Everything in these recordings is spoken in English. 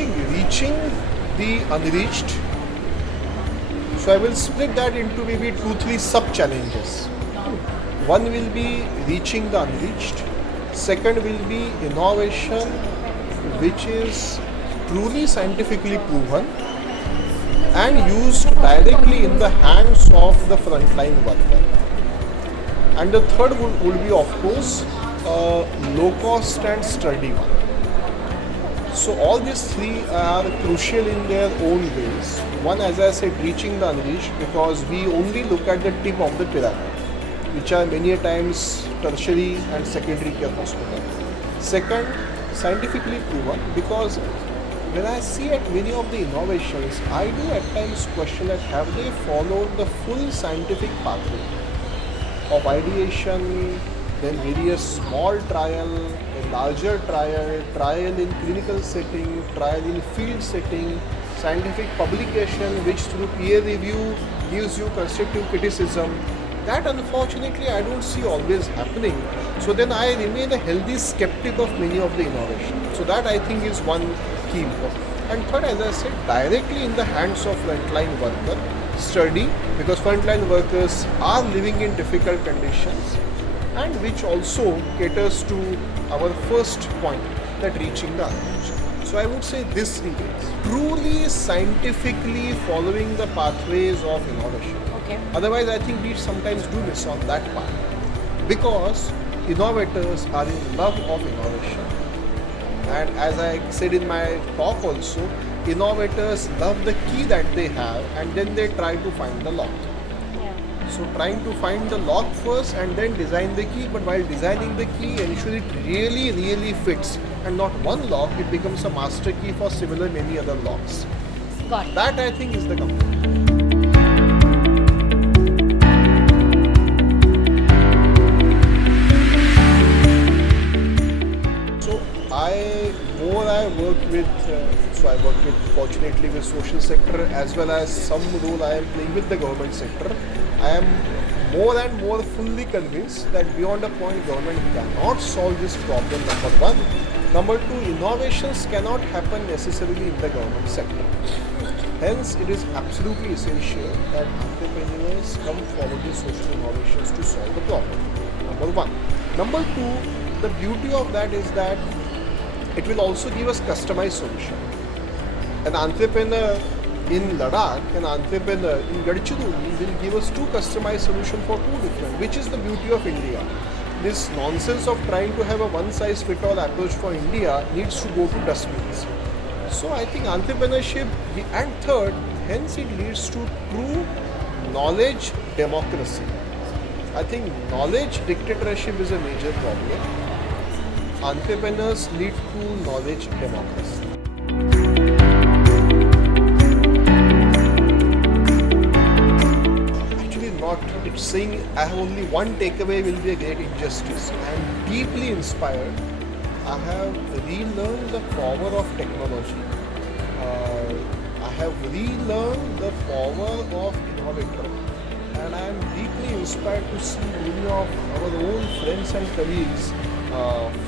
think reaching the unreached. So I will split that into maybe 2-3 sub challenges. One will be reaching the unreached. Second will be innovation which is truly scientifically proven and used directly in the hands of the frontline worker. And the third would be, of course, low cost and sturdy one. So all these three are crucial in their own ways. One, as I said, reaching the unreached, because we only look at the tip of the pyramid, which are many a times tertiary and secondary care hospital. Second, scientifically proven, because when I see at many of the innovations, I do at times question that have they followed the full scientific pathway of ideation, then various small trial, a larger trial, trial in clinical setting, trial in field setting, scientific publication which through peer review gives you constructive criticism. That unfortunately I don't see always happening. So then I remain a healthy skeptic of many of the innovations. So that I think is one key important. And third, as I said, directly in the hands of frontline worker, sturdy, because frontline workers are living in difficult conditions, and which also caters to our first point, that reaching the unreached. So I would say this three ways. Truly scientifically following the pathways of innovation. Okay. Otherwise, I think we sometimes do miss on that part, because innovators are in love of innovation. And as I said in my talk also, innovators love the key that they have and then they try to find the lock. Yeah. So trying to find the lock first and then design the key, but while designing the key, ensure it really fits, and not one lock, it becomes a master key for similar many other locks. Got it. That I think is the company. I work with, fortunately with social sector, as well as some role I am playing with the government sector. I am more and more fully convinced that beyond a point government cannot solve this problem, number one. Number two, innovations cannot happen necessarily in the government sector. Hence, it is absolutely essential that entrepreneurs come forward with social innovations to solve the problem. Number one. Number two, the beauty of that is that it will also give us customized solution. An entrepreneur in Ladakh, an entrepreneur in Gadchiroli will give us two customized solutions for two different, which is the beauty of India. This nonsense of trying to have a one-size-fits-all approach for India needs to go to dustbins. So I think entrepreneurship, and third, hence it leads to true knowledge democracy. I think knowledge dictatorship is a major problem. Entrepreneurs lead to knowledge democracy. Actually not, it's saying I have only one takeaway will be a great injustice. I am deeply inspired. I have relearned the power of technology. I have relearned the power of innovator. And I am deeply inspired to see many of our own friends and colleagues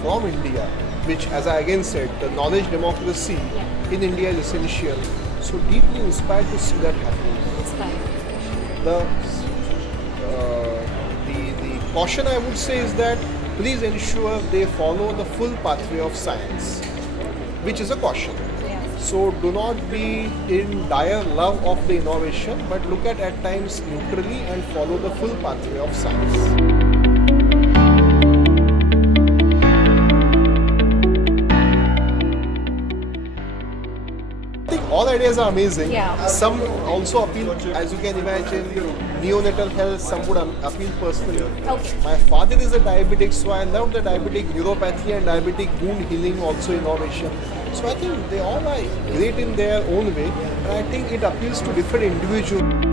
from India, which, as I again said, the knowledge democracy in India is essential. So deeply inspired to see that happening. The caution I would say is that please ensure they follow the full pathway of science, which is a caution. So do not be in dire love of the innovation, but look at times neutrally and follow the full pathway of science. All ideas are amazing. Yeah. Some also appeal, as you can imagine, neonatal health, some would appeal personally. Okay. My father is a diabetic, so I love the diabetic neuropathy and diabetic wound healing also innovation. So I think they all are great in their own way, and I think it appeals to different individuals.